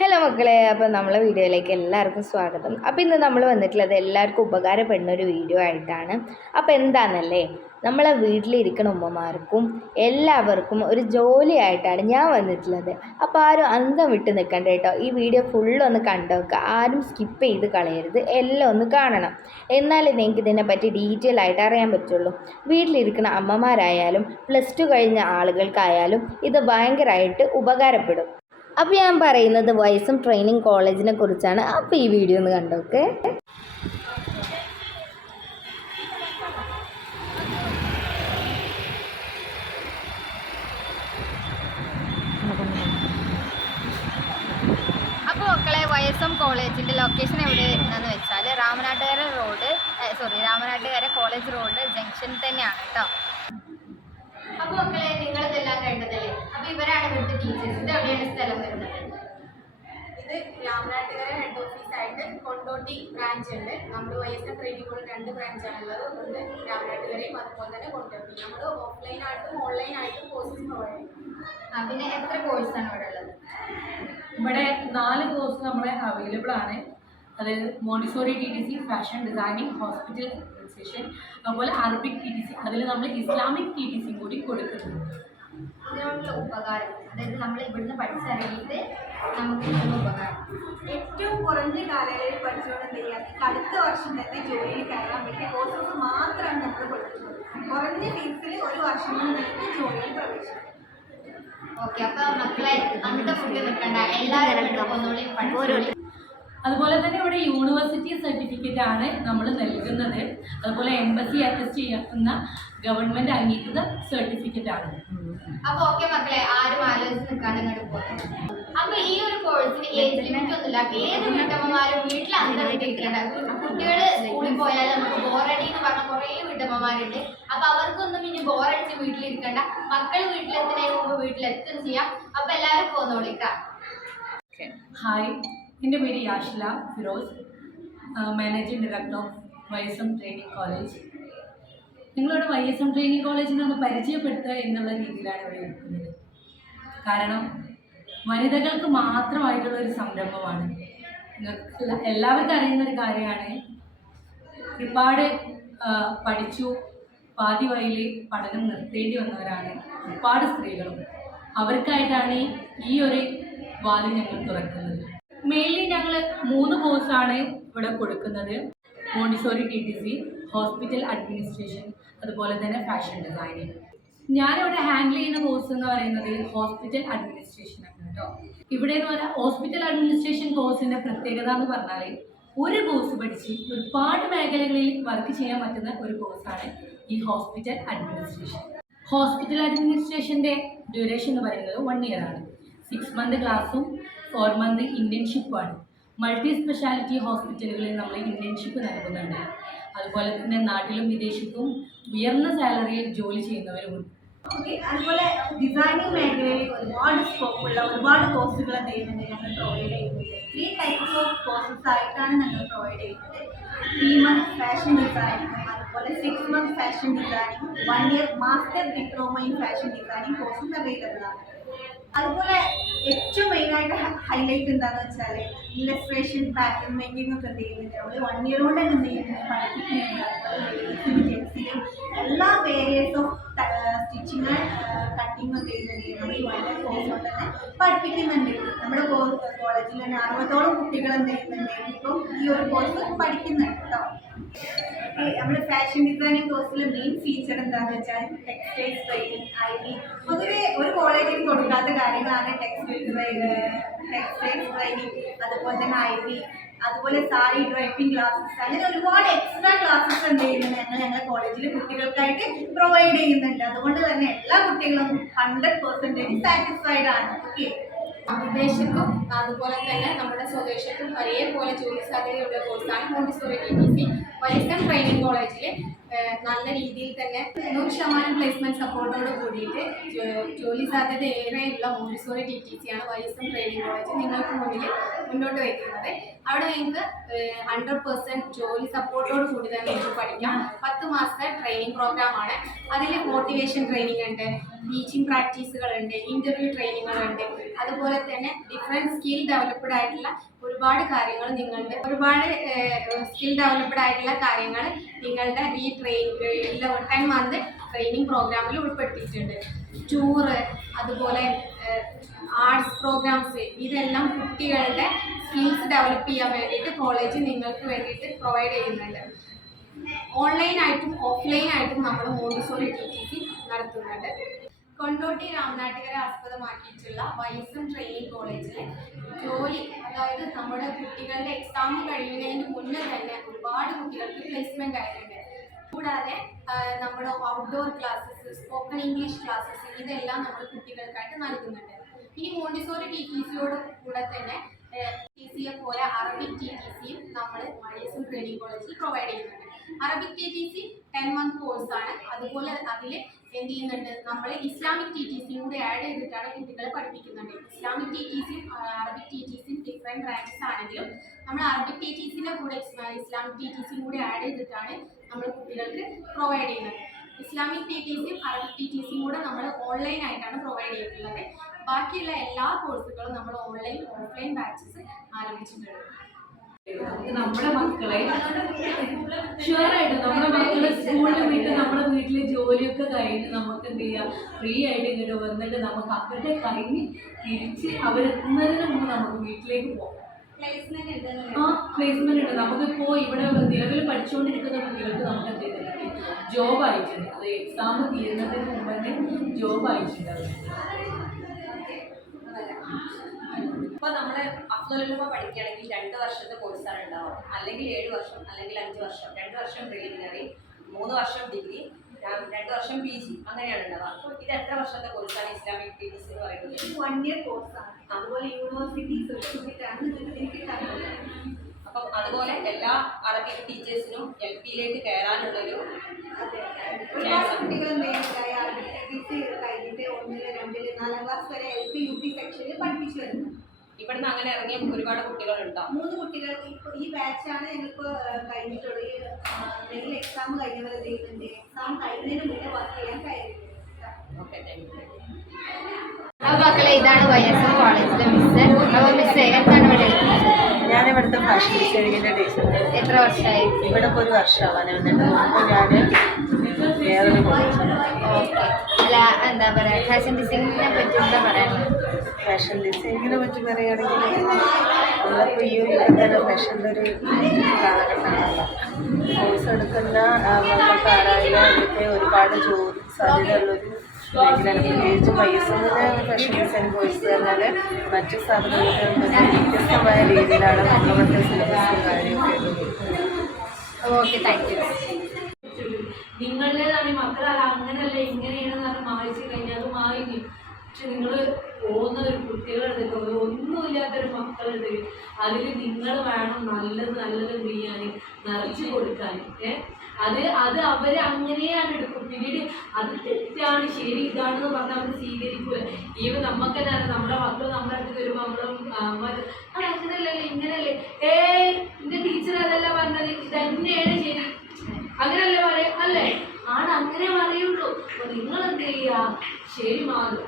Hello മക്കളെ, അപ്പോൾ നമ്മളെ വീഡിയോയിലേക്ക് എല്ലാവർക്കും സ്വാഗതം. അപ്പോൾ ഇന്ന് നമ്മൾ വന്നിട്ടുള്ളത് എല്ലാവർക്കും ഉപകാരപ്പെടുന്ന ഒരു വീഡിയോ ആയിട്ടാണ്. അപ്പോൾ എന്താണെന്നല്ലേ, നമ്മളെ വീട്ടിലിരിക്കുന്ന ഉമ്മമാർക്കും എല്ലാവർക്കും ഒരു ജോലിയായിട്ടാണ് ഞാൻ വന്നിട്ടുള്ളത്. അപ്പോൾ ആരും അന്തം വിട്ട് നിൽക്കണ്ട കേട്ടോ. ഈ വീഡിയോ ഫുള്ളൊന്ന് കണ്ടു വെക്കുക, ആരും സ്കിപ്പ് ചെയ്ത് കളയരുത്, എല്ലാം ഒന്ന് കാണണം. എന്നാലേ നിങ്ങൾക്ക് ഇതിനെപ്പറ്റി ഡീറ്റെയിൽ ആയിട്ട് അറിയാൻ പറ്റുള്ളൂ. വീട്ടിലിരിക്കുന്ന അമ്മമാരായാലും +2 കഴിഞ്ഞ ആളുകൾക്കായാലും ഇത് ഭയങ്കരമായിട്ട് ഉപകാരപ്പെടും. അപ്പോൾ ഞാൻ പറയുന്നത് വൈസം ട്രെയിനിങ് കോളേജിനെ കുറിച്ചാണ്. അപ്പോൾ ഈ വീഡിയോ ഒന്ന് കണ്ടോക്കെ. അപ്പോൾ മക്കളെ, വൈസം കോളേജിൻ്റെ ലൊക്കേഷൻ എവിടെ വരുന്നതെന്ന് വെച്ചാൽ രാമനാട്ടുകര കോളേജ് റോഡ് ജംഗ്ഷൻ തന്നെയാണ് കേട്ടോ. അപ്പോൾ മക്കളെ, നിങ്ങളിതെല്ലാം കണ്ടതല്ലേ. അപ്പോൾ ഇവരാണ് ഇവിടുത്തെ ടീച്ചേഴ്സ്. ഇത് എവിടെയാണ് സ്ഥലം വരുന്നത്? ഇത് രാമനാട്ടുകര ഹെഡ് ഓഫീസായിട്ട് കൊണ്ടോട്ടി ബ്രാഞ്ച് ഉണ്ട്. നമ്മൾ വൈസം ട്രെയിനിങ് കോളേജ് 2 ബ്രാഞ്ചാണുള്ളത്. ഒന്ന് രാമനാട്ടുകരയും അതുപോലെ തന്നെ കൊണ്ടോട്ടി. നമ്മൾ ഓഫ്ലൈനായിട്ടും ഓൺലൈനായിട്ടും കോഴ്സസ് പ്രൊവൈഡ് ചെയ്യും. പിന്നെ എത്ര കോഴ്സാണ് ഇവിടെ ഉള്ളത്? ഇവിടെ 4 കോഴ്സ് നമ്മളെ അവൈലബിൾ ആണ്. അതായത് Montessori TTC, fashion designing, hospital administration, അതുപോലെ അറബിക് TTC, അതിൽ നമ്മൾ ഇസ്ലാമിക് TTC കൂടി കൊടുക്കുന്നുണ്ട്. ഇതിനുള്ള ഉപകാരം, അതായത് നമ്മൾ ഇവിടുന്ന് പഠിച്ചിറങ്ങിയിട്ട് നമുക്ക് ഉപകാരം ഏറ്റവും കുറഞ്ഞ കാലയളവിൽ പഠിച്ചുകൊണ്ട് എന്ത് ചെയ്യാം, അടുത്ത വർഷം തന്നെ ജോലിയിൽ കയറാൻ പറ്റിയ കോഴ്സസ് മാത്രമാണ് നമ്മൾ കൊടുക്കുന്നത്. കുറഞ്ഞ ഫീസിൽ 1 വർഷം കൊണ്ട് നിങ്ങൾക്ക് ജോലിയിൽ പ്രവേശിക്കും. ഓക്കെ. അപ്പോൾ മക്കളെ, അന്നത്തെ ഫുഡ് നിൽക്കണ്ട, എല്ലാവരും അതുപോലെ തന്നെ ഇവിടെ യൂണിവേഴ്സിറ്റി സർട്ടിഫിക്കറ്റ് ആണ് നമ്മൾ നൽകുന്നത്. അതുപോലെ എംബസി അറ്റസ്റ്റ് ചെയ്യുന്ന ഗവൺമെൻറ് അംഗീകൃത സർട്ടിഫിക്കറ്റ് ആണ്. അപ്പോൾ ഓക്കെ മക്കളെ, ആരും ആലോചിച്ച് നിൽക്കാതെ ഇങ്ങോട്ട് പോകും. അപ്പോൾ ഈ ഒരു കോഴ്സിന് ഏജ് ലിമിറ്റ് ഒന്നുമില്ല. ഏത് വീട്ടമ്മമാരും വീട്ടിൽ അന്തരിക്കേണ്ട കുട്ടികൾ സ്കൂളിൽ പോയാൽ നമുക്ക് ബോറടി എന്ന് പറഞ്ഞ കുറേ വീട്ടമ്മമാരുണ്ട്. അപ്പോൾ അവർക്കൊന്നും ഇനി ബോറടിച്ച് വീട്ടിലിരിക്കേണ്ട. മക്കൾ വീട്ടിലെത്തുന്നതിന് മുമ്പ് വീട്ടിലെത്തുകയും ചെയ്യാം. അപ്പോൾ എല്ലാവരും പോന്നോളിക്കാം. ഹായ്, എൻ്റെ പേര് Yashila Firoz, managing director of വൈസം ട്രെയിനിങ് കോളേജ്. നിങ്ങളോട് വൈസം ട്രെയിനിങ് കോളേജിനെ ഒന്ന് പരിചയപ്പെടുത്തുക എന്നുള്ള രീതിയിലാണ് ഇവിടെ ഇരിക്കുന്നത്. കാരണം വനിതകൾക്ക് മാത്രമായിട്ടുള്ളൊരു സംരംഭമാണ്. നിങ്ങൾക്ക് എല്ലാവർക്കും അറിയുന്നൊരു കാര്യമാണ്, ഒരുപാട് പഠിച്ചു പാതി വഴിയിൽ പഠനം നിർത്തേണ്ടി വന്നവരാണ് ഒരുപാട് സ്ത്രീകളും. അവർക്കായിട്ടാണ് ഈ ഒരു വാതിൽ ഞങ്ങൾ തുറക്കുന്നത്. മെയിൻലി ഞങ്ങൾ 3 കോഴ്സാണ് ഇവിടെ കൊടുക്കുന്നത്. മോണ്ടിസോറി TTC, ഹോസ്പിറ്റൽ അഡ്മിനിസ്ട്രേഷൻ, അതുപോലെ തന്നെ ഫാഷൻ ഡിസൈനിങ്. ഞാനിവിടെ ഹാൻഡിൽ ചെയ്യുന്ന കോഴ്സ് എന്ന് പറയുന്നത് ഹോസ്പിറ്റൽ അഡ്മിനിസ്ട്രേഷൻ ആണ് കേട്ടോ. ഇവിടെ എന്ന് പറഞ്ഞാൽ ഹോസ്പിറ്റൽ അഡ്മിനിസ്ട്രേഷൻ കോഴ്സിൻ്റെ പ്രത്യേകത എന്ന് പറഞ്ഞാൽ ഒരു കോഴ്സ് പഠിച്ച് ഒരുപാട് മേഖലകളിൽ വർക്ക് ചെയ്യാൻ പറ്റുന്ന ഒരു കോഴ്സാണ് ഈ ഹോസ്പിറ്റൽ അഡ്മിനിസ്ട്രേഷൻ. ഹോസ്പിറ്റൽ അഡ്മിനിസ്ട്രേഷൻ്റെ ഡ്യൂറേഷൻ എന്ന് പറയുന്നത് 1 ഇയർ ആണ്. 6 മന്ത് ക്ലാസ്സും 4 മന്ത് ഇൻറ്റേൺഷിപ്പുമാണ്. മൾട്ടി സ്പെഷ്യാലിറ്റി ഹോസ്പിറ്റലുകളിൽ നമ്മൾ ഇൻറ്റേൺഷിപ്പ് നൽകുന്നുണ്ട്. അതുപോലെ തന്നെ നാട്ടിലും വിദേശത്തും ഉയർന്ന സാലറിയിൽ ജോലി ചെയ്യുന്നവരുമുണ്ട്. അതുപോലെ ഡിസൈനിങ് മേഖലയിൽ ഒരുപാട് സ്കോപ്പുള്ള ഒരുപാട് കോഴ്സുകൾ എന്ത് ചെയ്യുന്നുണ്ട്, ഞങ്ങൾ പ്രൊവൈഡ് ചെയ്യുന്നുണ്ട്. 3 ടൈപ്സ് ഓഫ് കോഴ്സസ് ആയിട്ടാണ് ഞങ്ങൾ പ്രൊവൈഡ് ചെയ്യുന്നത്. 3 മന്ത് ഫാഷൻ ഡിസൈനിങ്, അതുപോലെ 6 month fashion designing, 1 year master diploma in fashion designing കോഴ്സും അവൈലബിൾ ആണ്. അതുപോലെ ഏറ്റവും മെയിനായിട്ട് ഹൈലൈറ്റ് എന്താണെന്ന് വെച്ചാൽ ഇല്ലസ്ട്രേഷൻ, പാറ്റേൺ മേക്കിംഗ് ഒക്കെ എന്ത് ചെയ്യുന്നുണ്ട്. നമ്മൾ 1 ഇയർ കൊണ്ട് തന്നെ എന്ത് ചെയ്യുന്നുണ്ട്, പഠിപ്പിക്കുന്നുണ്ട്. അതുപോലെ ജെൻസിലും എല്ലാ വേരിയസ് ഓഫ് സ്റ്റിച്ചിങ്, കട്ടിങ് ഒക്കെ ചെയ്യുന്നുണ്ട്. നമ്മൾ ഈ 1 ഇയർ കോഴ്സ് കൊണ്ട് തന്നെ പഠിപ്പിക്കുന്നുണ്ട്. നമ്മുടെ കോളേജിൽ തന്നെ 60ഓളം കുട്ടികൾ എന്ത് ചെയ്യുന്നുണ്ട്, ഇപ്പം ഈ ഒരു കോഴ്സ് പഠിക്കുന്നുണ്ട് കേട്ടോ. നമ്മുടെ ഫാഷൻ ഡിസൈനിങ് കോഴ്സിലെ മെയിൻ ഫീച്ചർ എന്താണെന്ന് വെച്ചാൽ ടെക്സ്റ്റൈൽസ് ട്രെയിനിങ്, IB. പൊതുവെ ഒരു കോളേജിൽ കൊടുക്കാത്ത കാര്യങ്ങളാണ് ടെക്സ്റ്റൈൽസ് ട്രെയിനിങ്, അതുപോലെ തന്നെ IB, അതുപോലെ സാരി ഡ്രൈപ്പിംഗ് ക്ലാസ്സസ്. അങ്ങനെ ഒരുപാട് എക്സ്ട്രാ ക്ലാസ്സസ് എന്ത് ചെയ്യുന്നുണ്ട്, ഞങ്ങളുടെ കോളേജിൽ കുട്ടികൾക്കായിട്ട് പ്രൊവൈഡ് ചെയ്യുന്നുണ്ട്. അതുകൊണ്ട് തന്നെ എല്ലാ കുട്ടികളും 100% സാറ്റിസ്ഫൈഡ് ആണ്. ഓക്കെ, വിദേശത്തും അതുപോലെ തന്നെ നമ്മുടെ സ്വദേശത്തും ഒരേപോലെ ജോലി സാധ്യതയുള്ള കോഴ്സാണ് മോണ്ടിസോറി TTC. വൈസം ട്രെയിനിങ് കോളേജിൽ നല്ല രീതിയിൽ തന്നെ 100% പ്ലേസ്മെൻറ്റ് സപ്പോർട്ടോട് കൂടിയിട്ട് ജോലി സാധ്യത ഏറെയുള്ള മോണ്ടിസോറി TTC ആണ് വൈസം ട്രെയിനിങ് കോളേജ് നിങ്ങൾക്ക് മുന്നോട്ട് വയ്ക്കുന്നത്. അവിടെ നിങ്ങൾക്ക് 100% ജോലി സപ്പോർട്ടോട് കൂടി തന്നെ നിങ്ങൾക്ക് പഠിക്കാം. 10 മാസത്തെ ട്രെയിനിങ് പ്രോഗ്രാമാണ്. അതിൽ മോട്ടിവേഷൻ ട്രെയിനിങ് ഉണ്ട്, ടീച്ചിങ് പ്രാക്ടീസുകളുണ്ട്, ഇൻ്റർവ്യൂ ട്രെയിനിങ്ങുകളുണ്ട്. അതുപോലെ തന്നെ ഡിഫറെൻറ്റ് സ്കിൽ ഡെവലപ്ഡ് ആയിട്ടുള്ള ഒരുപാട് കാര്യങ്ങൾ നിങ്ങളുടെ ഈ 10 മന്ത് ട്രെയിനിങ് പ്രോഗ്രാമിൽ ഉൾപ്പെടുത്തിയിട്ടുണ്ട്. ടൂറ്, അതുപോലെ ആർട്സ് പ്രോഗ്രാംസ്, ഇതെല്ലാം കുട്ടികളുടെ സ്കിൽസ് ഡെവലപ്പ് ചെയ്യാൻ വേണ്ടിയിട്ട് കോളേജ് നിങ്ങൾക്ക് വേണ്ടിയിട്ട് പ്രൊവൈഡ് ചെയ്യുന്നുണ്ട്. ഓൺലൈനായിട്ടും ഓഫ്ലൈനായിട്ടും നമ്മൾ മോണ്ടിസോറി TTC നടത്തുന്നുണ്ട്. കൊണ്ടോട്ടി രാമനാട്ടുകര ആസ്പദമാക്കിയിട്ടുള്ള വൈസം ട്രെയിനിങ് കോളേജിലെ ജോലി, അതായത് നമ്മുടെ കുട്ടികളുടെ എക്സാം കഴിയുന്നതിന് മുന്നേ തന്നെ ഒരുപാട് കുട്ടികൾക്ക് പ്ലേസ്മെന്റ് ആയിട്ടുണ്ട്. കൂടാതെ നമ്മുടെ outdoor classes, spoken English classes, ഇതെല്ലാം നമ്മൾ കുട്ടികൾക്കായിട്ട് നൽകുന്നുണ്ട്. ഇനി മോണ്ടിസോറി TTCയോട് കൂടെ തന്നെ TTCയെ പോലെ അറബിക് TTCയും നമ്മൾ വൈസം ട്രെയിനിങ് കോളേജിൽ പ്രൊവൈഡ് ചെയ്യുന്നുണ്ട്. അറബിക് TTC 10 മന്ത് കോഴ്സാണ്. അതുപോലെ അതിൽ എന്ത് ചെയ്യുന്നുണ്ട്, നമ്മൾ ഇസ്ലാമിക് TTCയും കൂടി ആഡ് ചെയ്തിട്ടാണ് കുട്ടികളെ പഠിപ്പിക്കുന്നുണ്ട്. ഇസ്ലാമിക് TTCയും അറബിക് TTCയും ഡിഫറെൻറ്റ് ബ്രാഞ്ചസ് ആണെങ്കിലും നമ്മൾ അറബിക് TTCയുടെ കൂടെ ഇസ്ലാമിക് TTCയും കൂടി ആഡ് ചെയ്തിട്ടാണ് നമ്മൾ കുട്ടികൾക്ക് പ്രൊവൈഡ് ചെയ്യുന്നത്. ഇസ്ലാമിക് TTCയും അറബിക് TTCയും കൂടെ നമ്മൾ ഓൺലൈനായിട്ടാണ് പ്രൊവൈഡ് ചെയ്തിട്ടുള്ളത്. ബാക്കിയുള്ള എല്ലാ കോഴ്സുകളും നമ്മൾ ഓൺലൈൻ ഓഫ്ലൈൻ ബാച്ചസ് ആരംഭിച്ചിട്ടുണ്ട്. നമ്മുടെ മക്കളെ ഷുവറായിട്ടും നമ്മുടെ മക്കളെ സ്കൂളിൽ വിട്ട് നമ്മുടെ വീട്ടിലെ ജോലിയൊക്കെ കഴിഞ്ഞ് നമുക്ക് എന്ത് ചെയ്യാം, ഫ്രീ ആയിട്ട് ഇങ്ങോട്ട് വന്നിട്ട് നമുക്ക് അവരുടെ കഴിഞ്ഞ് തിരിച്ച് അവരെത്തുന്നതിന് മുമ്പ് നമുക്ക് വീട്ടിലേക്ക് പോകാം. പ്ലേസ്മെന്റ് ഉണ്ട്. നമുക്കിപ്പോൾ ഇവിടെ നിലവിൽ പഠിച്ചുകൊണ്ടിരിക്കുന്ന കുട്ടികൾക്ക് നമുക്ക് എന്ത് ചെയ്തിട്ടുണ്ട്, ജോബ് ആയിട്ടുണ്ട്. അത് എക്സാം തീരുന്നതിന് മുമ്പ് തന്നെ ജോബ് ആയിട്ടുണ്ട്. ഇപ്പോൾ നമ്മൾ അഫ്സലുലുമ പഠിക്കുകയാണെങ്കിൽ 2 വർഷത്തെ കോഴ്സാണ് ഉണ്ടാവുക. അല്ലെങ്കിൽ 7 വർഷം, അല്ലെങ്കിൽ 5 വർഷം. 2 വർഷം പ്രിലിമിനറി, 3 വർഷം ഡിഗ്രി, 2 വർഷം PG, അങ്ങനെയാണ് ഉണ്ടാവുക. അപ്പോൾ ഇത് എത്ര വർഷത്തെ കോഴ്സാണ് ഇസ്ലാമിക് TTC എന്ന് പറയുന്നത്? 1 ഇയർ കോഴ്സാണ്. അതുപോലെ യൂണിവേഴ്സിറ്റി സർട്ടിഫിക്കറ്റാണ് നിങ്ങൾക്ക് കിട്ടാറുള്ളത്. അപ്പം അതുപോലെ എല്ലാ അറബിക് ടീച്ചേഴ്സിനും LP-യിലേക്ക് കയറാനുള്ളൊരു ഒരുപാട് കുട്ടികൾ അറബിക് TTC കഴിഞ്ഞിട്ട് 1, 2, 4 ക്ലാസ് വരെ LP UP സെക്ഷനിൽ പഠിപ്പിച്ചു വരുന്നു. ഇവിടുന്ന് അങ്ങനെ ഇറങ്ങിയ ഒരുപാട് കുട്ടികളുണ്ടാവും. 3 കുട്ടികൾ ഇപ്പോൾ ഈ ബാച്ചാണ് ഞങ്ങൾക്ക് കഴിഞ്ഞിട്ടുള്ളത്. ഈ എക്സാം കഴിഞ്ഞവരെ ചെയ്യുന്നുണ്ട്. എക്സാം കഴിഞ്ഞതിന് മുന്നേ വർക്ക് ചെയ്യാൻ കഴിയുന്നുണ്ട്. Okay, thank you. അപ്പോൾ മക്കളെ, ഇതാണ് YSM കോളേജിലെ മിസ്സ്. അപ്പോൾ മിസ്സ് എന്താണ് ഇവിടെ എടുക്കുന്നത്? ഞാനിവിടുത്തെ ഫാഷൻ ഡിസൈനിങ്ങിൻ്റെ ടീച്ചറാണ്. എത്ര വർഷമായി? ഇവിടെ ഇപ്പോൾ 1 വർഷമാവാൻ വന്നിട്ട്. അപ്പോൾ ഞാൻ വേറൊരു കോളേജാണ്. ഓക്കെ. അല്ല, എന്താ പറയുക, ഫാഷൻ ഡിസൈനിങ്ങിനെ പറ്റി എന്താ പറയാനുള്ളത്? ഫാഷൻ ഡിസൈനിങ്ങിനെ പറ്റി പറയുകയാണെങ്കിൽ നമ്മളിപ്പോൾ ഈ ഒരു യുഗത്തിൻ്റെ ഫാഷൻ്റെ ഒരു കാലഘട്ടമാണല്ലോ. കോഴ്സ് എടുക്കുന്ന നമ്മൾക്ക് ആരായാലും ഒരുപാട് ജോലി സാധ്യതയുള്ളൊരു മേഖലയാണ്. പ്രത്യേകിച്ച് YSM ഫാഷൻ ഡിസൈൻ കോഴ്സ് പറഞ്ഞാൽ മറ്റ് സ്ഥാപനങ്ങളിൽ നിന്ന് വ്യത്യസ്തമായ രീതിയിലാണ് നമ്മളുടെ സിലബസും കാര്യമൊക്കെ ഉള്ളത്. Okay, thank you. നിങ്ങളുടേതാണ് മക്കൾ അത് അങ്ങനെയല്ല ഇങ്ങനെയാണെന്ന് പറഞ്ഞാൽ മായിച്ചു കഴിഞ്ഞാൽ അത് മായിക്കും. പക്ഷെ നിങ്ങൾ പോകുന്ന ഒരു കുട്ടികളെടുക്കുന്നത് ഒന്നുമില്ലാത്തൊരു മക്കളുണ്ട്, അതിൽ നിങ്ങൾ വേണം നല്ലത് ചെയ്യാൻ, നിറച്ച് കൊടുക്കാൻ. അത് അവർ അങ്ങനെയാണ് എടുക്കും. പിന്നീട് അത് തെറ്റാണ് ശരി ഇതാണെന്ന് പറഞ്ഞാൽ അവർ സ്വീകരിക്കൂല. ഈവൻ നമുക്ക് തന്നെ നമ്മുടെ മക്കൾ നമ്മുടെ അടുത്ത് വരുമ്പോൾ അത് അങ്ങനെയല്ലേ ഇങ്ങനെയല്ലേ, എൻ്റെ ടീച്ചർ അതല്ല പറഞ്ഞത്, ഇതന്നെയാണ് ശരി, അങ്ങനെയല്ലേ പറയാം അല്ലേ? ആണ് അങ്ങനെ പറയുള്ളൂ. അപ്പോൾ നിങ്ങൾ എന്ത് ചെയ്യുക, ശരി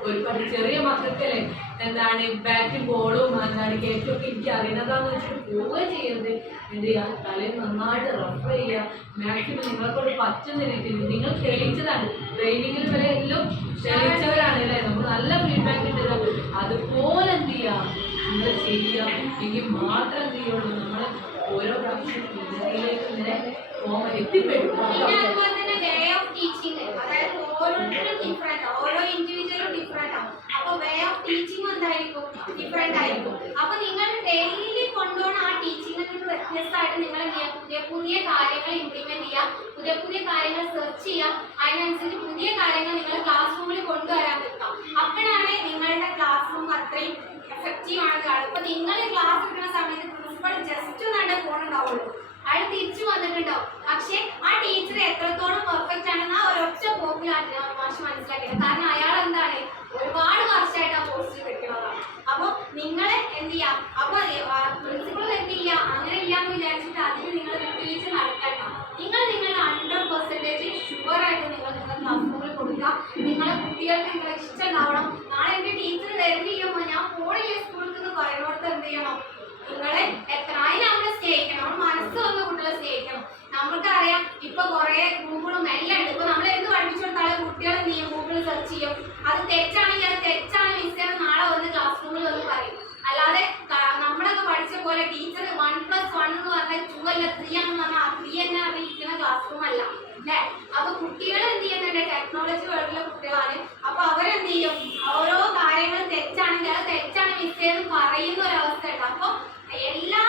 ഒരു ചെറിയ മക്കൾക്കല്ലേ എന്താണ് ബാറ്റും ബോളും എന്താണ് കേക്കൊക്കെ എനിക്ക് അറിയണതാന്ന് വെച്ചിട്ട് പോവുക ചെയ്യരുത്. എന്ത് ചെയ്യുക, തലയിൽ നന്നായിട്ട് റെഫർ ചെയ്യുക. മാക്സിമം നിങ്ങളെക്കൊണ്ട് പറ്റുന്ന രീതിയിൽ നിങ്ങൾ തെളിയിച്ചതാണ്. ട്രെയിനിങ്ങിൽ വരെ എല്ലാം തെളിയിച്ചവരാണ് അല്ലേ, നമുക്ക് നല്ല ഫീഡ്ബാക്ക് ഉണ്ടല്ലോ. അതുപോലെ എന്ത് ചെയ്യുക, നിങ്ങൾ ചെയ്യുക. എങ്കിൽ മാത്രം എന്ത് ചെയ്യുള്ളൂ, നമ്മൾ ഓരോ പ്രാവശ്യം ഇതിലേക്ക് ഇങ്ങനെ എത്തിപ്പെടും. ഓരോ ഇൻഡിവിജ്വലും ഡിഫറെന്റ് ആണ്. അപ്പൊ വേ ഓഫ് ടീച്ചിങ് എന്തായിരിക്കും, ഡിഫറെന്റ് ആയിരിക്കും. അപ്പൊ നിങ്ങൾ ഡെയിലി കൊണ്ടുപോകുന്ന ആ ടീച്ചിങ്ങിൽ നിന്ന് വ്യത്യസ്തമായിട്ട് നിങ്ങൾ പുതിയ കാര്യങ്ങൾ ഇംപ്ലിമെന്റ് ചെയ്യുക, പുതിയ കാര്യങ്ങൾ സെർച്ച് ചെയ്യുക. അതിനനുസരിച്ച് പുതിയ കാര്യങ്ങൾ നിങ്ങൾ ക്ലാസ് റൂമിൽ കൊണ്ടുവരാൻ പറ്റും. അപ്പോഴാണ് നിങ്ങളുടെ ക്ലാസ് റൂം അത്രയും എഫക്റ്റീവ് ആണ് കാണും. ഇപ്പൊ നിങ്ങൾ ക്ലാസ് എടുക്കുന്ന സമയത്ത് പ്രിൻസിപ്പൾ ജസ്റ്റ് നല്ല ഫോണുണ്ടാവുള്ളൂ, അയാൾ തിരിച്ചു വന്നിട്ടുണ്ടാവും. പക്ഷെ ആ ടീച്ചർ എത്രത്തോളം പെർഫെക്റ്റ് ആണെന്ന് ആ ഒരൊറ്റ പോക്കിലാണ് മാഷ് മനസ്സിലാക്കിയത്. കാരണം അയാൾ എന്താണ് ഒരുപാട് വർഷമായിട്ട് ആ പോസ്റ്റിൽ വെക്കുന്നതാണ്. അപ്പൊ നിങ്ങളെ എന്ത് ചെയ്യാം, അപ്പൊ പ്രിൻസിപ്പൾ എന്ത് ചെയ്യുക, അങ്ങനെ ഇല്ലാന്ന് വിചാരിച്ചിട്ട് അതിന് നിങ്ങൾ വിട്ടുവീഴ്ച നടത്തണം. നിങ്ങൾ 100% ഷുവറായിട്ട് നിങ്ങൾ ക്ലാസ് റൂമിൽ കൊടുക്കുക. നിങ്ങളെ കുട്ടികൾക്ക് നിങ്ങളെ ഇഷ്ടം ഉണ്ടാവണം. നാളെ എൻ്റെ ടീച്ചർ വരുന്നില്ലല്ലോ, ഞാൻ അല്ലെ? അപ്പൊ കുട്ടികൾ എന്ത് ചെയ്യുന്നുണ്ട്? ടെക്നോളജി വേൾഡിലെ കുട്ടികളാണ്. അപ്പൊ അവരെന്ത് ചെയ്യും? ഓരോ കാര്യങ്ങളും തെറ്റാണെങ്കിൽ അത് തെറ്റാണ് മിസ്സേ എന്ന് പറയുന്ന ഒരവസ്ഥ ഉണ്ട്. അപ്പൊ എല്ലാ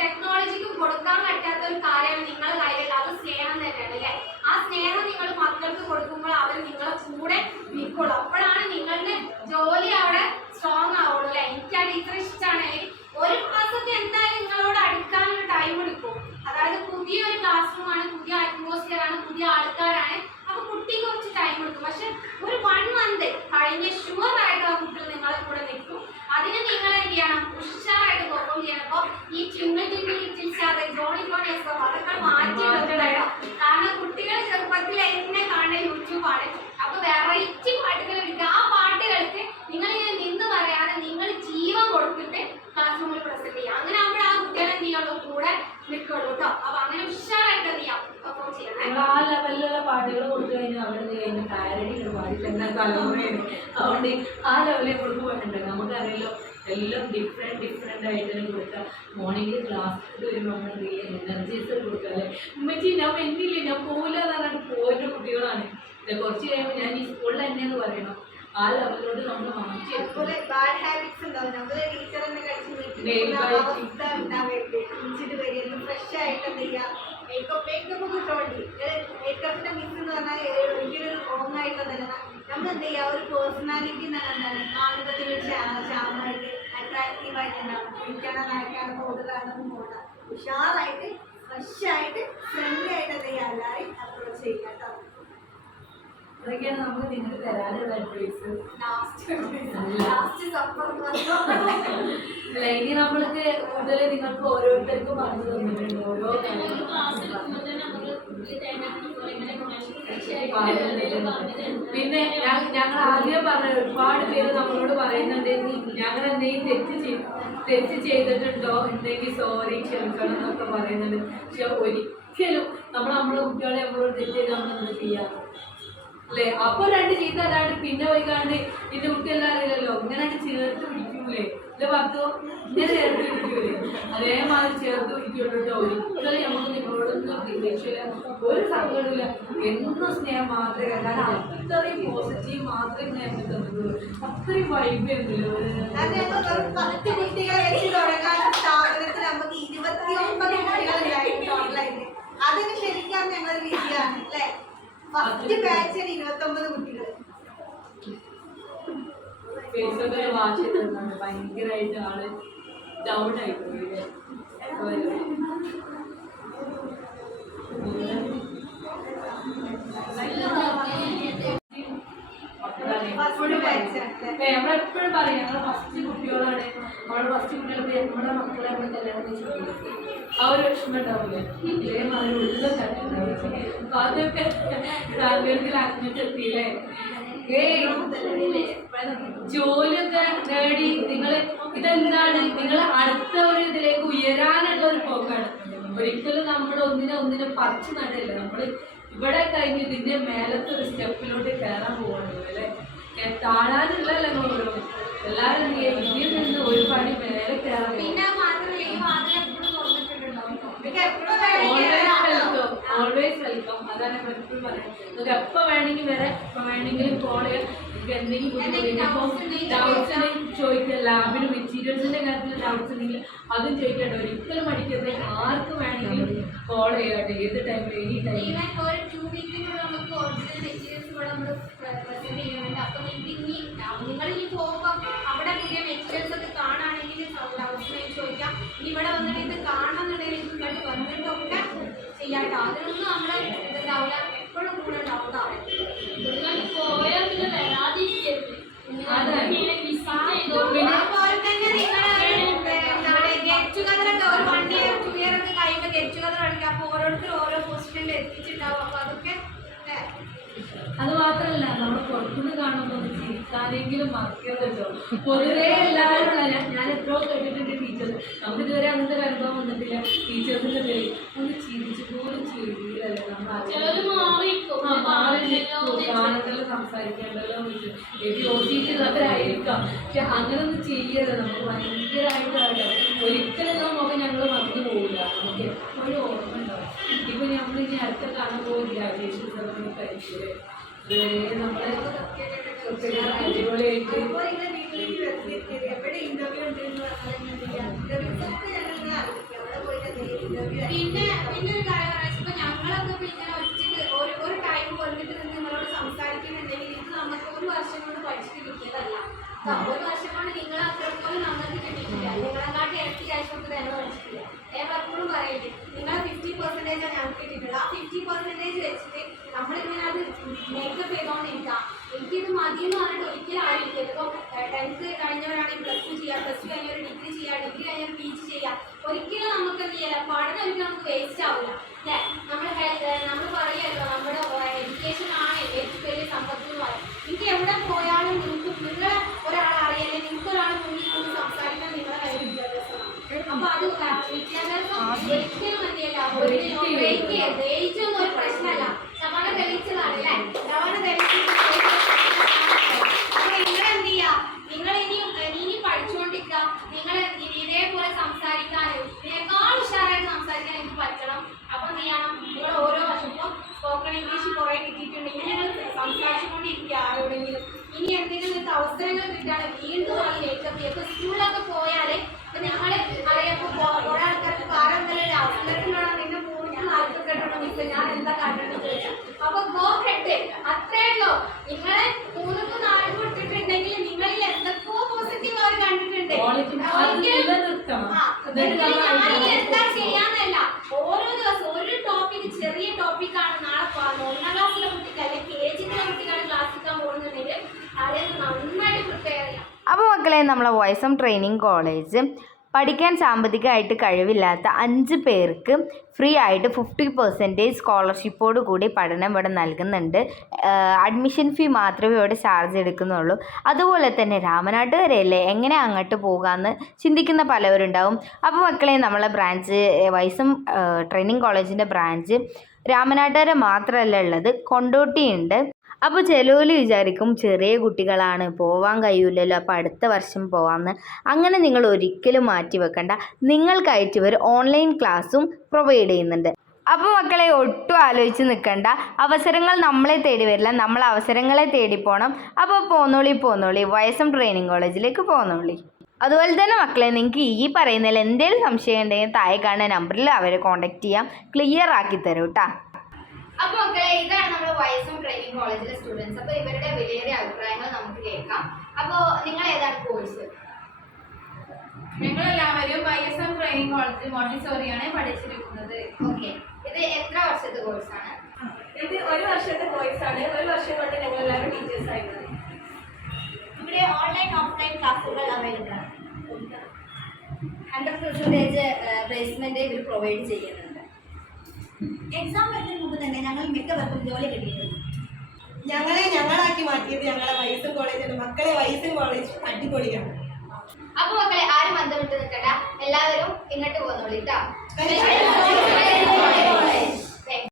ടെക്നോളജിക്കും കൊടുക്കാൻ പറ്റാത്ത ഒരു കാര്യമാണ് നിങ്ങളുടെ കയ്യിലുള്ള അത് സ്നേഹം തന്നെയാണ് അല്ലെ? ആ സ്നേഹം നിങ്ങൾ മക്കൾക്ക് കൊടുക്കുമ്പോൾ അവർ നിങ്ങളെ കൂടെ നിൽക്കുള്ളൂ. അപ്പോഴാണ് നിങ്ങളുടെ ജോലി അവിടെ സ്ട്രോങ് ആവുള്ളൂ അല്ലെ? എനിക്ക് ആ ടീച്ചർ ഇഷ്ടമാണ്. ഒരു മാസത്തെ എന്തായാലും നിങ്ങളോട് അടുക്കാനൊരു ടൈം എടുക്കും. അതായത് പുതിയൊരു ക്ലാസ് റൂം ആണ്, പുതിയ അറ്റ്മോസ്ഫിയർ ആണ്, പുതിയ ആൾക്കാരാണ്. അപ്പൊ കുട്ടിക്ക് കുറച്ച് ടൈം എടുക്കും. പക്ഷെ ഒരു 1 മന്ത് കഴിഞ്ഞ് ഷുവർ ആയിട്ട് ആ കുട്ടികൾ നിങ്ങളെ കൂടെ നിൽക്കും. അതിന് നിങ്ങൾ എന്ത് ചെയ്യണം? ഉഷാറായിട്ട് പെർഫോം ചെയ്യണം. അപ്പൊ ഈ twinkle twinkle little star, Johnny Johnny yes അതൊക്കെ മാറ്റി വെക്കണം. കാരണം കുട്ടികൾ ചെറുപ്പത്തിൽ എന്നെ കാണുന്ന യൂട്യൂബാണ്. അപ്പൊ വെറൈറ്റി പാട്ടുകൾ എടുക്കുക. ആ പാട്ടുകൾക്ക് നിങ്ങൾ ഇങ്ങനെ നിന്ന് പറയാതെ നിങ്ങൾ ജീവൻ കൊടുത്തിട്ട് ക്ലാസ് റൂമിൽ പ്രസന്റ് ചെയ്യുക. അങ്ങനെ ആകുമ്പോൾ ആ കുട്ടികളെ എന്ത് ചെയ്യുള്ളൂ? കൂടെ നിൽക്കുള്ളൂ കേട്ടോ. അപ്പൊ അങ്ങനെ ഉഷാറായിട്ട് എന്ത് ചെയ്യാം? പെർഫോം ചെയ്യണം. ആ ലെവലിലുള്ള പാട്ടുകൾ കൊടുത്തു കഴിഞ്ഞാൽ അവരെന്ത് ചെയ്യുന്നു? പാരഡികൾ പാടില്ല തലമുറയാണ്. അതുകൊണ്ട് ആ ലെവലിൽ കൊടുത്തു പോയിട്ടുണ്ട്. നമുക്കറിയാലോ എല്ലാം ഡിഫറെൻ്റ് ആയിട്ട് തന്നെ കൊടുക്കുക. മോർണിംഗിൽ ക്ലാസ് വരുമ്പോൾ നമ്മൾ എനർജീസ് കൊടുക്കുക അല്ലേ? ഉമ്മച്ചി ഞാൻ എന്നില്ലേ, ഞാൻ പോകില്ല എന്ന് പറഞ്ഞിട്ട് പോയിട്ട് കുട്ടികളാണ്. കുറച്ച് കഴിയുമ്പോൾ ഞാൻ ഈ സ്കൂളിൽ തന്നെയെന്ന് പറയണം. ആ ലെവലിലോട്ട് നമ്മൾ മാറ്റി ബാഡ് ഹാബിറ്റ്സ് ഉണ്ടാവും. നമ്മള് ടീച്ചർ തന്നെ കഴിച്ച് അവസ്ഥ ഉണ്ടാവരുത്. കുളിച്ചിട്ട് വരിക ഫ്രഷ് ആയിട്ട് എന്ത് ചെയ്യുക? മേക്കപ്പ് ഒക്കെ ഇട്ടോണ്ടി. മേക്കപ്പിന്റെ മിസ് എന്ന് പറഞ്ഞാൽ ഒരിക്കലും റോങ് ആയിട്ടുള്ളതല്ല. നമ്മൾ എന്ത് ചെയ്യുക? ഒരു പേഴ്സണാലിറ്റി എന്താണ് കാണുമ്പത്തിന് ഷാമായിട്ട് അട്രാക്റ്റീവായിട്ട് ഉണ്ടാവും. കുളിക്കാനോ നടക്കാനോ ഓടുകാനൊന്നും പോകണ്ട. ഉഷാറായിട്ട് ഫ്രഷ് ആയിട്ട് ഫ്രണ്ട്ലി ആയിട്ട് എന്ത് ചെയ്യുക? എല്ലാവരെയും അപ്രോച്ച് ചെയ്യുക കേട്ടോ. അതൊക്കെയാണ് നമുക്ക് നിങ്ങൾക്ക് തരാനുള്ള അഡ്വൈസ്. അല്ല, ഇനി നമ്മൾക്ക് കൂടുതൽ നിങ്ങൾക്ക് ഓരോരുത്തർക്കും പറഞ്ഞു തന്നിട്ടുണ്ട് ഓരോ പിന്നെ ഞങ്ങൾ ആദ്യം പറഞ്ഞ ഒരുപാട് പേര് നമ്മളോട് പറയുന്നുണ്ട് ഞങ്ങൾ എന്തെങ്കിലും തെറ്റ് ചെയ്തിട്ടുണ്ടോ, എന്തെങ്കിലും സോറി ക്ഷമിക്കണം എന്നൊക്കെ പറയുന്നുണ്ട്. പക്ഷെ ഒരിക്കലും നമ്മളെ കുട്ടികളെ നമ്മളോട് തെറ്റ് ചെയ്ത് നമ്മളെന്താ ചെയ്യാറ് അല്ലേ? അപ്പൊ 2 ചീത്ത അല്ലാണ്ട് പിന്നെ പോയി കാണുന്നത് നിന്റെ കുട്ടി എല്ലാം അറിയില്ലല്ലോ, ഇങ്ങനെ ചേർത്ത് പിടിക്കൂലേ? ഇല്ല പത്തോ ഇങ്ങനെ ചേർത്ത് പിടിക്കൂലേ? അതേമാതിരി ചേർത്ത് പിടിക്കുള്ളൂ. ഒരിക്കലും നമുക്ക് നിങ്ങളോടൊന്നും പ്രതീക്ഷയില്ല, ഒരു സങ്കടമില്ല. എന്നും സ്നേഹം മാത്രമേ, കാരണം അത്രയും പോസിറ്റീവ് മാത്രമേ ഞങ്ങൾക്ക് തന്നിട്ടുള്ളൂ. അത്രയും വൈബ് ഉണ്ടല്ലോ. പത്ത് കുട്ടികളെ വെച്ച് തുടങ്ങാൻ സ്ഥാപനത്തിൽ നമുക്ക് 29 കുട്ടികളുണ്ടായിരുന്നു ഓൺലൈനിൽ. അതിന് ശരിക്കും ഞങ്ങൾ വിജയമാണ് അല്ലേ? ഫസ്റ്റ് ബാച്ചിൽ 29 കുട്ടികൾ. ഫേസ്ബുക്കിൽ വാച്ച് ചെയ്തിട്ടുണ്ട്. ഭയങ്കരമായിട്ട് ആള് ഡൗൺ ആയിപ്പോയി. നമ്മളെപ്പോഴും പറയും ഞങ്ങൾ ഫസ്റ്റ് കുട്ടികളാണ്, നമ്മുടെ ഫസ്റ്റ് കുട്ടികൾക്ക് നമ്മുടെ മക്കളെ നമ്മൾ കല്യാണം കഴിച്ചു. ആ ഒരു വിഷമം ഉണ്ടാവില്ല. ഇതേമാതിരി ഉള്ള തട്ടുണ്ടാവും. അതൊക്കെ താങ്കൾക്ക് അറിഞ്ഞിട്ടെത്തിയില്ലേ? ജോലിയൊക്കെ നേടി നിങ്ങൾ ഇതെന്താണ്? നിങ്ങൾ അടുത്ത ഒരു ഇതിലേക്ക് ഉയരാനുള്ള ഒരു പോക്കാണ്. ഒരിക്കലും നമ്മൾ ഒന്നിനെ പറിച്ചു നടല്ല. നമ്മൾ ഇവിടെ കഴിഞ്ഞ് ഇതിന്റെ മേലത്തെ ഒരു സ്റ്റെപ്പിലോട്ട് കയറാൻ പോകണല്ലോ അല്ലേ? താഴാനുള്ളല്ലോ നമ്മളോട് എല്ലാവരും ഇതിൽ നിന്ന് ഒരു പടി മേലെ കയറാൻ. പിന്നെ മാത്രമല്ല ഈ വാതിൽ എപ്പോഴും തുറന്നിട്ടുണ്ടോ? Always welcome. അതാണ് ഞാൻ എപ്പോഴും പറയുന്നത്. നിങ്ങൾക്ക് എപ്പോൾ വേണമെങ്കിൽ വരെ, എപ്പോൾ വേണമെങ്കിലും കോൾ ചെയ്യാം. നിങ്ങൾക്ക് എന്തെങ്കിലും ഡൗട്ട്സ് ചോദിക്കുക. ലാബിന് മെറ്റീരിയൽസിന്റെ കാര്യത്തിൽ ഡൗട്ട്സ് ഉണ്ടെങ്കിൽ അതും ചോദിക്കട്ടെ. ഒരിക്കലും പഠിക്കരുത്. ആർക്ക് വേണമെങ്കിലും കോൾ ചെയ്യട്ടെ, ഏത് ടൈമിൽ എനി ടൈം. ഒരു 2 വീക്കിനുള്ളിൽ നമുക്ക് ഒറിജിനൽ മെറ്റീരിയൽസ് കൂടെ നമ്മൾ പ്രസന്റ് ചെയ്യുന്നുണ്ട്. അപ്പൊ നിങ്ങൾ ഇനി പോകുമ്പോൾ അവിടെ പുതിയ മെറ്റീരിയൽസ് ഒക്കെ കാണുകയാണെങ്കിൽ ഡൗട്ട്സ് ചോദിക്കാം. ഇനി ഇവിടെ വന്നിട്ട് ഇത് കാണണമെന്നുണ്ടെങ്കിൽ ഇങ്ങോട്ട് വന്നിട്ടൊക്കെ ചെയ്യാട്ടോ. അതിനൊന്നും നമ്മളെ ഇതുണ്ടാവില്ല, എപ്പോഴും കൂടെ ഉണ്ടാവുന്നതാണ്. പോയാൽ പിന്നെ വരാതിരിക്കരുത്. അതുപോലെ തന്നെ നിങ്ങൾ ഗെറ്റ് ടുഗദറൊക്കെ ഒരു 1 year 2 year ഒക്കെ കഴിയുമ്പോൾ ഗെറ്റ് ടുഗദർ കളിക്കാം. അപ്പോൾ ഓരോരുത്തരും ഓരോ പൊസിഷനിൽ എത്തിച്ചിട്ടുണ്ടാവും. അപ്പോൾ അതൊക്കെ അത് മാത്രമല്ല നമ്മൾ പുറത്തുനിന്ന് കാണുമ്പോൾ ചിരിക്കാനെങ്കിലും മറക്കരുതല്ലോ. പൊതുവേ എല്ലാവരും ഞാൻ എത്രയോ കേട്ടിട്ടുണ്ട് ടീച്ചേഴ്സ്. നമുക്ക് ഇതുവരെ അങ്ങനത്തെ ഒരു അനുഭവം വന്നിട്ടില്ല. ടീച്ചേഴ്സിന്റെ പേര് ഒന്ന് ചിരിച്ചു പോലും ചിരിക്കില്ലല്ലേ? നമ്മൾ ആണെങ്കിലും സംസാരിക്കേണ്ടല്ലോ അവരായിരിക്കാം. പക്ഷെ അങ്ങനെ ഒന്നും ചെയ്യരുത്. നമുക്ക് ഭയങ്കരമായിട്ട് അറിയാം. ഒരിക്കലും നമുക്ക് ഞങ്ങൾ മറന്നു പോകില്ല. നമുക്ക് എപ്പോഴും ഓർമ്മ ഉണ്ടാവും. ഇനിയിപ്പോൾ നമ്മളിനി അടുത്ത കാണാൻ പോകും ഗ്രാജുവേഷൻ സെറമണി പരീക്ഷയിൽ അതുവരെ നമ്മൾ അടിപൊളിയായിട്ട് അപ്പോൾ നിങ്ങളെ വീട്ടിലേക്ക് എത്തിയത് എവിടെ ഇന്റർവ്യൂ ഉണ്ടെന്ന് പറഞ്ഞാൽ ഇന്റർവ്യൂസൊക്കെ ഞങ്ങൾ അറിയിക്കാം. അവിടെ പോയിട്ട് ഇന്റർവ്യൂ പിന്നെ ഒരു കാര്യം പറയാം, ഇപ്പൊ ഞങ്ങളൊക്കെ പിന്നെ ഒറ്റയ്ക്ക് ഒരു ടൈം കൊണ്ടിട്ട് നിങ്ങളോട് സംസാരിക്കുന്നുണ്ടെങ്കിൽ ഇത് നമുക്ക് ഒരു വർഷം കൊണ്ട് പഠിച്ചിട്ട് കിട്ടിയതല്ല. ഒരു വർഷം കൊണ്ട് നിങ്ങൾ അത്രത്തോളം നമുക്ക് കിട്ടിയിട്ടില്ല. നിങ്ങളെക്കാട്ടി ഇരട്ടി കാശ് കൊടുത്ത് ഞങ്ങൾ പഠിച്ചിട്ടില്ല. ഞാൻ എപ്പോഴും പറയില്ലേ, നിങ്ങൾ 50% ഞങ്ങൾക്ക് കിട്ടിയിട്ടുള്ളത്. ആ 50% വെച്ചിട്ട് നമ്മളിങ്ങനെ അത് മേക്കപ്പ് ചെയ്തോണ്ടിരിക്കാം. എനിക്കിത് മതി എന്ന് പറഞ്ഞിട്ട് ഒരിക്കലും ആരില്ല. ഇപ്പോൾ 10th കഴിഞ്ഞവരാണെങ്കിൽ +2 ചെയ്യാം, +2 കഴിഞ്ഞവർ ഡിഗ്രി ചെയ്യാം, ഡിഗ്രി കഴിഞ്ഞവർ PG ചെയ്യാം. ഒരിക്കലും നമുക്ക് എന്ത് ചെയ്യാം, പഠനം ഒരിക്കലും നമുക്ക് വേസ്റ്റ് ആവില്ല അല്ലേ? നമ്മൾ പറയുമല്ലോ, നമ്മുടെ എഡ്യൂക്കേഷൻ ആണ് ഏറ്റവും വലിയ സമ്പത്ത് എന്ന് പറയും. എനിക്ക് എവിടെ പോയാലും നിങ്ങളെ ഒരാൾ അറിയാല്ലേ, നിങ്ങൾക്ക് ഒരാൾ മുന്നിൽ കൊണ്ട് സംസാരിക്കാൻ നിങ്ങളെ കയ്യിൽ വിദ്യാഭ്യാസമാണ്. അപ്പൊ അത് വിദ്യാഭ്യാസം ഒരിക്കലും എന്ത് ചെയ്യില്ല, ഏജ് ഒന്നും ഒരു പ്രശ്നമല്ല. ശവണ തെളിയിച്ചതാണ് അല്ലേ? ശവണ തെളിയിച്ചത്. അപ്പൊ നിങ്ങളെന്ത് ചെയ്യാ, നിങ്ങൾ ഇനി പഠിച്ചുകൊണ്ടിരിക്കുക. നിങ്ങൾ ഇതേപോലെ സംസാരിക്കാനും ഇതിനേക്കാൾ ഉഷാറായിട്ട് സംസാരിക്കാൻ എനിക്ക് പറ്റണം. അപ്പൊ എന്ത് ചെയ്യണം, നിങ്ങൾ ഓരോ വർഷം ഇപ്പോൾ സ്പോക്കൺ ഇംഗ്ലീഷ് കുറേ കിട്ടിയിട്ടുണ്ടെങ്കിൽ നിങ്ങൾ സംസാരിച്ചുകൊണ്ടിരിക്കുക ആരോടെങ്കിലും. ഇനി എന്തെങ്കിലും നിങ്ങൾക്ക് അവസരങ്ങൾ കിട്ടുകയാണ് വീണ്ടും ആ മേക്കപ്പ് ചെയ്യുക. ഇപ്പോൾ സ്കൂളിലൊക്കെ പോയാൽ ഇപ്പം ഞങ്ങൾ അറിയാപ്പോൾ കുറേ ആൾക്കാർക്ക് കാരണം എന്തെങ്കിലും അവസരത്തിലാണ് നിന്നെ 3-4 മിസ് ഞാൻ എന്താ കണ്ടെന്ന് ചോദിച്ചാൽ, അപ്പൊ ഗോ ഹെഡ് അത്രേ ഉള്ളൂ. നിങ്ങളെ 3-4 ഇട്ടിട്ടുണ്ടെങ്കിൽ നിങ്ങളിൽ എന്തൊക്കെയോ പോസിറ്റീവ് അവർ കണ്ടിട്ടുണ്ട്. ഞാനിനി എന്താ ചെയ്യാന്നല്ല, ഓരോ ദിവസം ഒരു ടോപ്പിക്, ചെറിയ ടോപ്പിക്കാണ് നാളെ 1ാം ക്ലാസ്സിലെ കുട്ടിക്ക് അല്ലെങ്കിൽ KG-ലെ കുട്ടിക്കാണ് ക്ലാസ്സിക്കാൻ പോകുന്നുണ്ടെങ്കിൽ അതിൽ നന്നായിട്ട് പ്രിപ്പയർ ചെയ്യാം. അപ്പോൾ മക്കളെ, നമ്മളെ വോയിസം ട്രെയിനിങ് കോളേജ് പഠിക്കാൻ സാമ്പത്തികമായിട്ട് കഴിവില്ലാത്ത 5 പേർക്ക് ഫ്രീ ആയിട്ട് 50% സ്കോളർഷിപ്പോട് കൂടി പഠനം ഇവിടെ നൽകുന്നുണ്ട്. അഡ്മിഷൻ ഫീ മാത്രമേ ഇവിടെ ചാർജ് എടുക്കുന്നുള്ളൂ. അതുപോലെ തന്നെ രാമനാട്ടുകരയല്ലേ, എങ്ങനെ അങ്ങോട്ട് പോകാമെന്ന് ചിന്തിക്കുന്ന പലവരുണ്ടാവും. അപ്പോൾ മക്കളെ, നമ്മളെ ബ്രാഞ്ച് വൈസം ട്രെയിനിങ് കോളേജിൻ്റെ ബ്രാഞ്ച് രാമനാട്ടുകര മാത്രമല്ല ഉള്ളത്, കൊണ്ടോട്ടിയുണ്ട്. അപ്പോൾ ചിലവർ വിചാരിക്കും ചെറിയ കുട്ടികളാണ്, പോവാൻ കഴിയില്ലല്ലോ, അപ്പോൾ അടുത്ത വർഷം പോവാമെന്ന്. അങ്ങനെ നിങ്ങൾ ഒരിക്കലും മാറ്റി വെക്കണ്ട. നിങ്ങൾക്കായിട്ട് ഇവർ ഓൺലൈൻ ക്ലാസ്സും പ്രൊവൈഡ് ചെയ്യുന്നുണ്ട്. അപ്പോൾ മക്കളെ, ഒട്ടും ആലോചിച്ച് നിൽക്കണ്ട. അവസരങ്ങൾ നമ്മളെ തേടി വരില്ല, നമ്മൾ അവസരങ്ങളെ തേടി പോകണം. അപ്പോൾ പോന്നോളി വൈസം ട്രെയിനിങ് കോളേജിലേക്ക് പോന്നോളി. അതുപോലെ തന്നെ മക്കളെ, നിങ്ങൾക്ക് ഈ പറയുന്നതിൽ എന്തെങ്കിലും സംശയം ഉണ്ടെങ്കിൽ താഴെ കാണുന്ന നമ്പറിൽ അവരെ കോൺടാക്ട് ചെയ്യാം, ക്ലിയർ ആക്കി തരും കേട്ടോ. അപ്പൊ മക്കളെ, ഇതാണ് നമ്മുടെ വൈസം ട്രെയിനിങ് കോളേജിലെ സ്റ്റുഡൻസ്. അപ്പൊ ഇവരുടെ വലിയ അഭിപ്രായങ്ങൾ നമുക്ക് കേൾക്കാം. അപ്പൊ നിങ്ങൾ ഏതാണ് കോഴ്സ്? ഞങ്ങളെല്ലാവരും വൈസം ട്രെയിനിങ് കോളേജ് മോണ്ടിസോറിയാണ് പഠിച്ചിരിക്കുന്നത്. ഓക്കെ, ഇത് എത്ര വർഷത്തെ കോഴ്സാണ്? ഇത് 1 വർഷത്തെ കോഴ്സാണ്. 1 വർഷം കൊണ്ട് ഞങ്ങൾ എല്ലാവരും ടീച്ചേഴ്സ് ആയിരുന്നു. ഇവിടെ ഓൺലൈൻ ഓഫ്ലൈൻ ക്ലാസ്സുകൾ അവൈലബിൾ ആണ്. 100% പ്ലേസ്മെന്റ് ഇവർ പ്രൊവൈഡ് ചെയ്യുന്നുണ്ട്. എക്സാം വരുന്നതിന് മുമ്പ് തന്നെ ഞങ്ങൾ മിക്കവർക്കും ജോലി കിട്ടിയിട്ടുണ്ട്. ഞങ്ങളാക്കി മാറ്റിയത് ഞങ്ങളെ വൈസം കോളേജാണ്. മക്കളെ വൈസം കോളേജ് അടിപൊളിയാണ്. അപ്പൊ മക്കളെ, ആരും ബന്ധപ്പെട്ട് നിൽക്കണ്ട, എല്ലാവരും ഇങ്ങോട്ട് പോകുന്നോളൂ കേട്ടോ.